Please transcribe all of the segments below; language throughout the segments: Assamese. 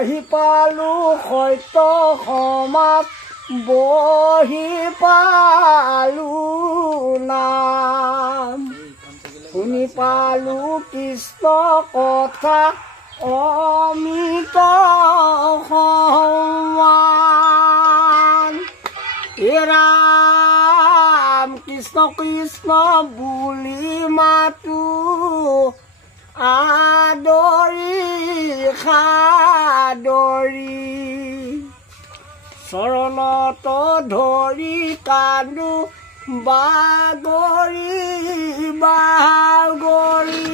আহি পালো সত্য সমাজ বহি পালো নাম শুনি পালো কৃষ্ণ কথা অমিত সমান ৰাম কৃষ্ণ কৃষ্ণ বুলি মাতো আদৰি সাদৰি চৰণত ধৰি কান্দো বাগৰি বাগৰি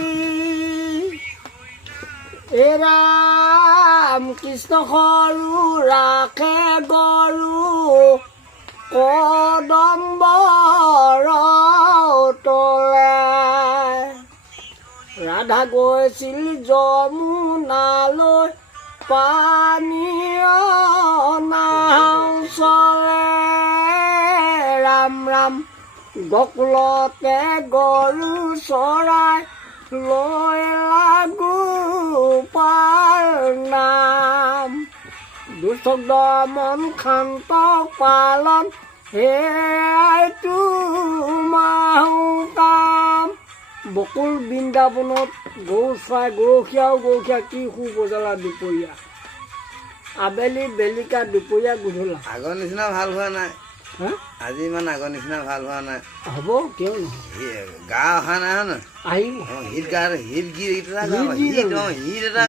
ৰাম কৃষ্ণ সৰু ৰাখে গৰু কদম্বৰ তলে ৰাধা গৈছিল যমুনালৈ পানীয় নাও চলে ৰাম ৰাম গকুলতে গৰু চৰাই লৈ লাগো পাল নাম দুষ্ট দমন শান্ত পালন হেয়াই তোমাৰ কাম বকুল বৃন্দাবনত গৰু চৰাই গৰখীয়া কি সু বজালা দুপৰীয়া আবেলি বেলিকা দুপৰীয়া গধূলা আগৰ নিচিনা ভাল হোৱা নাই আজি ইমান আগৰ নিচিনা ভাল হোৱা নাই হ'ব কিয় নহয় গা অহা নাই হয় নহয় আহিব হিট গীত এটা